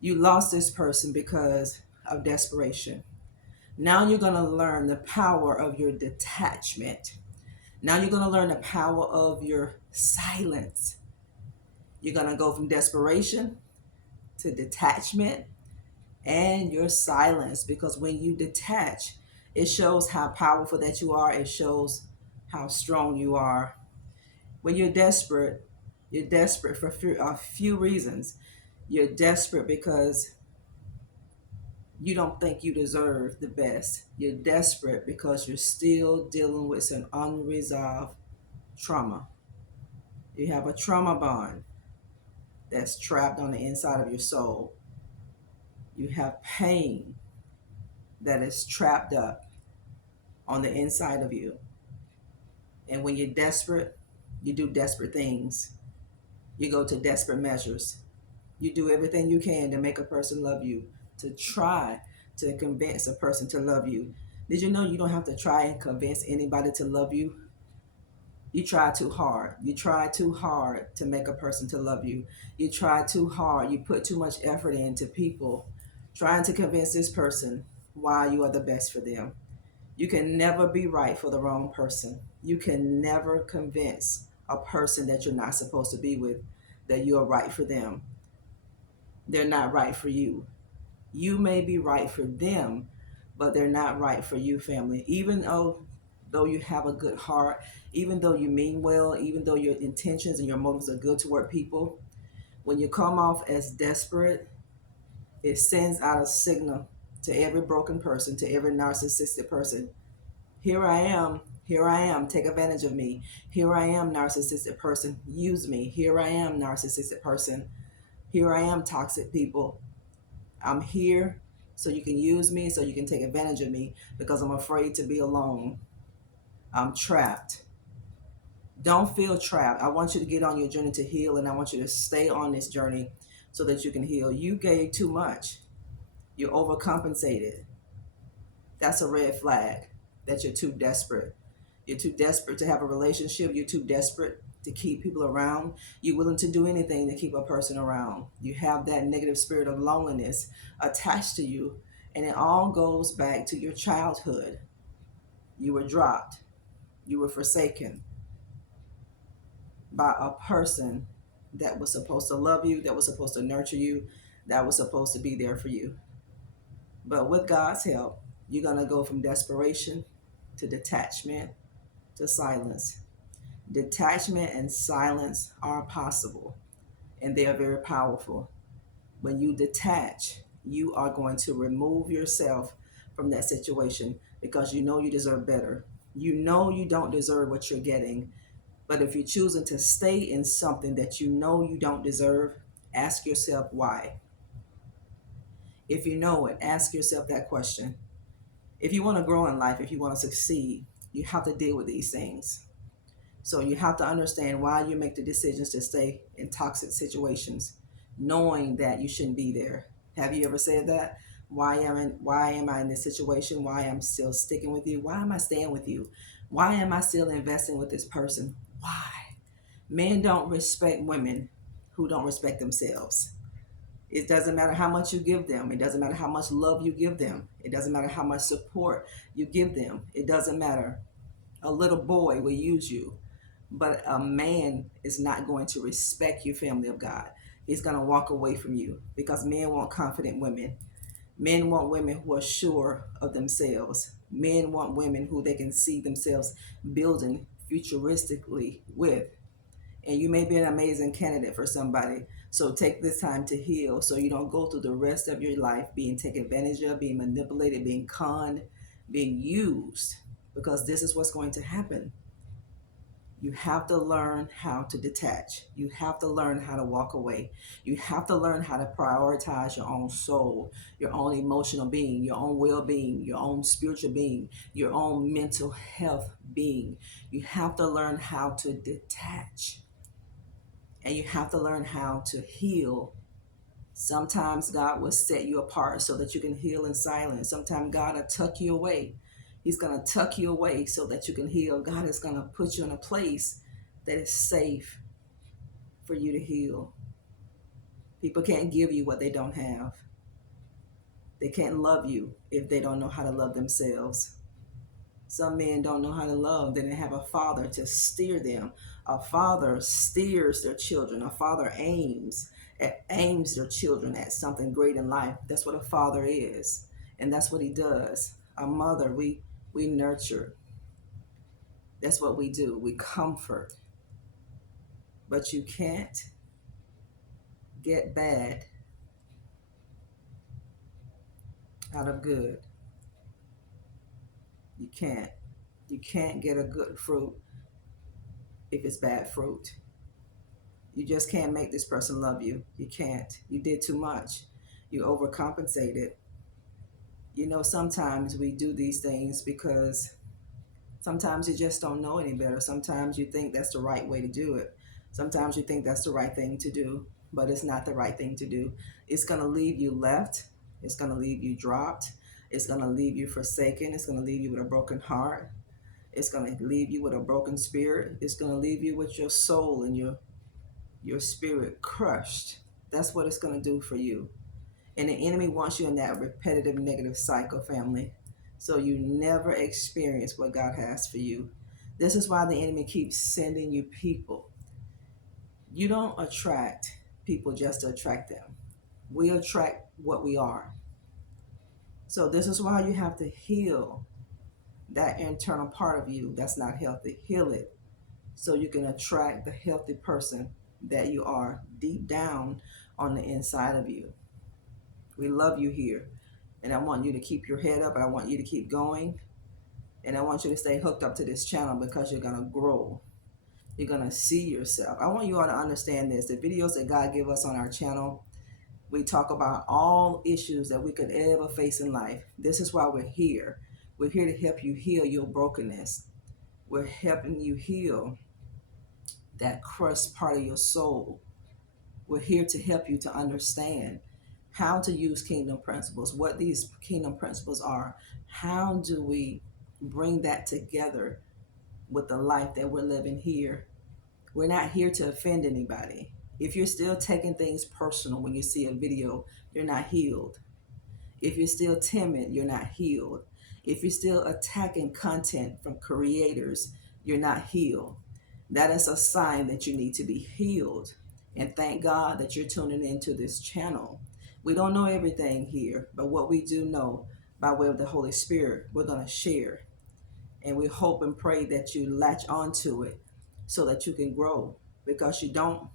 You lost this person because of desperation. Now you're going to learn the power of your detachment. Now you're going to learn the power of your silence. You're going to go from desperation to detachment and your silence, because when you detach, it shows how powerful that you are. It shows how strong you are. When you're desperate for a few reasons. You're desperate because you don't think you deserve the best. You're desperate because you're still dealing with some unresolved trauma. You have a trauma bond that's trapped on the inside of your soul. You have pain that is trapped up on the inside of you. And when you're desperate, you do desperate things. You go to desperate measures. You do everything you can to make a person love you, to try to convince a person to love you. Did you know you don't have to try and convince anybody to love you? You try too hard. You try too hard to make a person to love you. You try too hard. You put too much effort into people trying to convince this person why you are the best for them. You can never be right for the wrong person. You can never convince a person that you're not supposed to be with that you are right for them. They're not right for you. You may be right for them, but they're not right for you, family. Even though you have a good heart, even though you mean well, even though your intentions and your motives are good toward people, when you come off as desperate, it sends out a signal to every broken person, to every narcissistic person. Here I am, take advantage of me. Here I am, narcissistic person, use me. Here I am, narcissistic person. Here I am, toxic people. I'm here so you can use me, so you can take advantage of me because I'm afraid to be alone. I'm trapped. Don't feel trapped. I want you to get on your journey to heal, and I want you to stay on this journey so that you can heal. You gave too much. You overcompensated. That's a red flag that you're too desperate. You're too desperate to have a relationship. You're too desperate to keep people around. You're willing to do anything to keep a person around. You have that negative spirit of loneliness attached to you. And it all goes back to your childhood. You were dropped. You were forsaken by a person that was supposed to love you, that was supposed to nurture you, that was supposed to be there for you. But with God's help, you're going to go from desperation to detachment to silence. Detachment and silence are possible, and they are very powerful. When you detach, you are going to remove yourself from that situation because you know you deserve better. You know you don't deserve what you're getting. But if you're choosing to stay in something that you know you don't deserve, ask yourself why. If you know it, ask yourself that question. If you want to grow in life, if you want to succeed, you have to deal with these things. So you have to understand why you make the decisions to stay in toxic situations, knowing that you shouldn't be there. Have you ever said that? Why am I in this situation? Why am I still sticking with you? Why am I staying with you? Why am I still investing with this person? Why? Men don't respect women who don't respect themselves. It doesn't matter how much you give them. It doesn't matter how much love you give them. It doesn't matter how much support you give them. It doesn't matter. A little boy will use you, but a man is not going to respect you, family of God. He's going to walk away from you because men want confident women. Men want women who are sure of themselves. Men want women who they can see themselves building futuristically with. And you may be an amazing candidate for somebody. So take this time to heal so you don't go through the rest of your life being taken advantage of, being manipulated, being conned, being used, because this is what's going to happen. You have to learn how to detach. You have to learn how to walk away. You have to learn how to prioritize your own soul, your own emotional being, your own well being, your own spiritual being, your own mental health being. You have to learn how to detach, and you have to learn how to heal. Sometimes God will set you apart so that you can heal in silence. Sometimes God will tuck you away. He's going to tuck you away so that you can heal. God is going to put you in a place that is safe for you to heal. People can't give you what they don't have. They can't love you if they don't know how to love themselves. Some men don't know how to love. They didn't have a father to steer them. A father steers their children. A father aims their children at something great in life. That's what a father is, and that's what he does. A mother, we nurture. That's what we do. We comfort. But you can't get bad out of good. You can't. You can't get a good fruit if it's bad fruit. You just can't make this person love you. You can't. You did too much. You overcompensated. You know, sometimes we do these things because sometimes you just don't know any better. Sometimes you think that's the right way to do it. Sometimes you think that's the right thing to do, but it's not the right thing to do. It's going to leave you left. It's going to leave you dropped. It's going to leave you forsaken. It's going to leave you with a broken heart. It's going to leave you with a broken spirit. It's going to leave you with your soul and your spirit crushed. That's what it's going to do for you. And the enemy wants you in that repetitive negative cycle, family. So you never experience what God has for you. This is why the enemy keeps sending you people. You don't attract people just to attract them. We attract what we are. So this is why you have to heal that internal part of you that's not healthy. Heal it so you can attract the healthy person that you are deep down on the inside of you. We love you here. And I want you to keep your head up, and I want you to keep going. And I want you to stay hooked up to this channel because you're going to grow. You're going to see yourself. I want you all to understand this. The videos that God give us on our channel, we talk about all issues that we could ever face in life. This is why we're here. We're here to help you heal your brokenness. We're helping you heal that crushed part of your soul. We're here to help you to understand how to use kingdom principles, what these kingdom principles are. How do we bring that together with the life that we're living here? We're not here to offend anybody. If you're still taking things personal when you see a video, you're not healed. If you're still timid, you're not healed. If you're still attacking content from creators, you're not healed. That is a sign that you need to be healed. And thank God that you're tuning into this channel. We don't know everything here, but what we do know by way of the Holy Spirit, we're going to share. And we hope and pray that you latch onto it so that you can grow, because you don't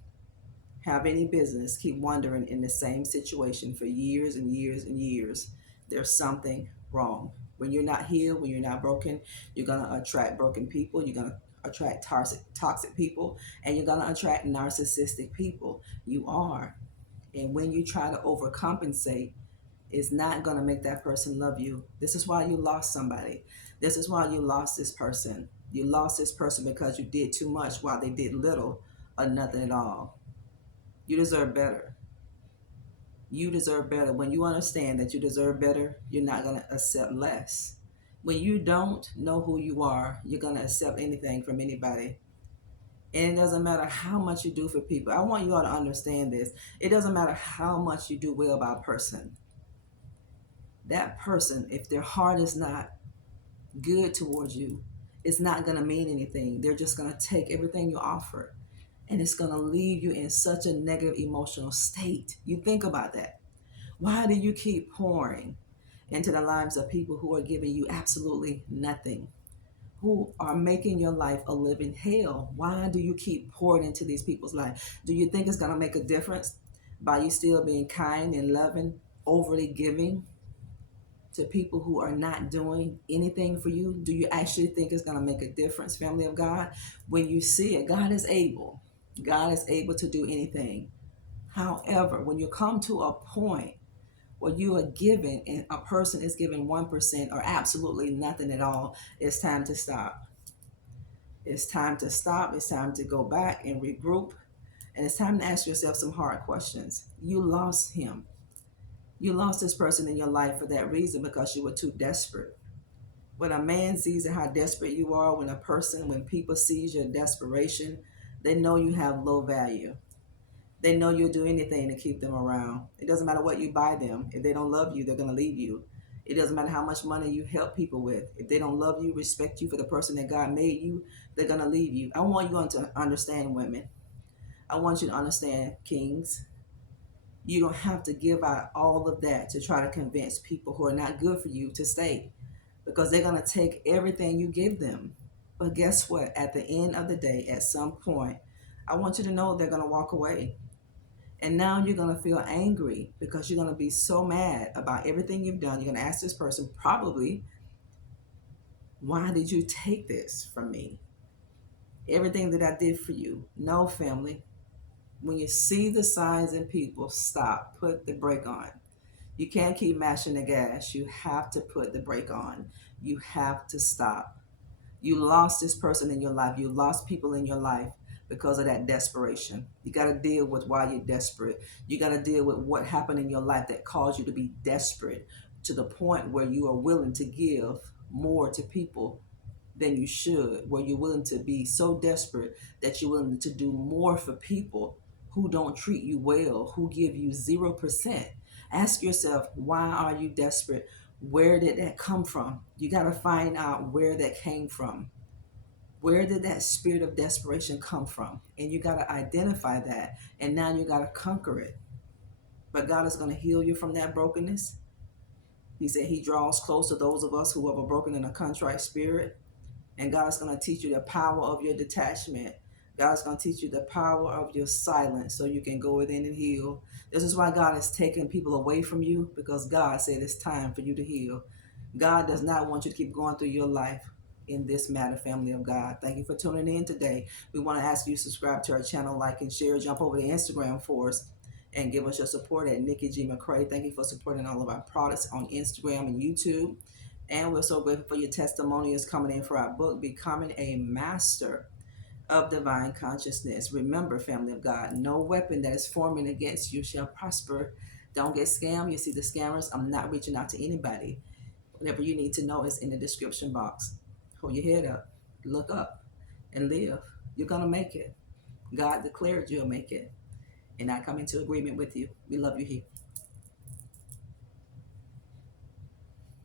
have any business keep wandering in the same situation for years and years and years. There's something wrong. When you're not healed, when you're not broken, you're going to attract broken people. You're going to attract toxic people, and you're going to attract narcissistic people. You are. And when you try to overcompensate, it's not going to make that person love you. This is why you lost somebody. This is why you lost this person. You lost this person because you did too much while they did little or nothing at all. You deserve better. You deserve better. When you understand that you deserve better, you're not going to accept less. When you don't know who you are, you're going to accept anything from anybody. And it doesn't matter how much you do for people. I want you all to understand this. It doesn't matter how much you do well by a person. That person, if their heart is not good towards you, it's not going to mean anything. They're just going to take everything you offer, and it's going to leave you in such a negative emotional state. You think about that. Why do you keep pouring into the lives of people who are giving you absolutely nothing, who are making your life a living hell? Why do you keep pouring into these people's life? Do you think it's going to make a difference by you still being kind and loving, overly giving to people who are not doing anything for you? Do you actually think it's going to make a difference, family of God? When you see it, God is able. God is able to do anything. However, when you come to a point where you are giving and a person is giving 1% or absolutely nothing at all, it's time to stop. It's time to stop. It's time to go back and regroup. And it's time to ask yourself some hard questions. You lost him. You lost this person in your life for that reason, because you were too desperate. When a man sees how desperate you are, when people sees your desperation, they know you have low value. They know you'll do anything to keep them around. It doesn't matter what you buy them. If they don't love you, they're going to leave you. It doesn't matter how much money you help people with. If they don't love you, respect you for the person that God made you, they're going to leave you. I want you to understand, women. I want you to understand, kings. You don't have to give out all of that to try to convince people who are not good for you to stay, because they're going to take everything you give them. But guess what? At the end of the day, at some point, I want you to know they're going to walk away. And now you're going to feel angry because you're going to be so mad about everything you've done. You're going to ask this person, probably, why did you take this from me? Everything that I did for you. No, family. When you see the signs in people, stop. Put the brake on. You can't keep mashing the gas. You have to put the brake on. You have to stop. You lost this person in your life. You lost people in your life because of that desperation. You got to deal with why you're desperate. You got to deal with what happened in your life that caused you to be desperate to the point where you are willing to give more to people than you should, where you're willing to be so desperate that you're willing to do more for people who don't treat you well, who give you 0%. Ask yourself, why are you desperate? Where did that come from? You got to find out where that came from. Where did that spirit of desperation come from? And you got to identify that. And now you got to conquer it. But God is going to heal you from that brokenness. He said he draws close to those of us who have a broken and a contrite spirit. And God's going to teach you the power of your detachment. God's going to teach you the power of your silence so you can go within and heal. This is why God is taking people away from you, because God said it's time for you to heal. God does not want you to keep going through your life in this matter, family of God. Thank you for tuning in today. We want to ask you to subscribe to our channel, like and share, jump over to Instagram for us, and give us your support at Nikki McCray. Thank you for supporting all of our products on Instagram and YouTube. And we're so grateful for your testimonials coming in for our book, Becoming a Master of Divine Consciousness. Remember, family of God, no weapon that is forming against you shall prosper. Don't get scammed. You see the scammers. I'm not reaching out to anybody. Whatever you need to know is in the description box. Hold your head up, look up, and live. You're going to make it. God declared you'll make it. And I come into agreement with you. We love you here.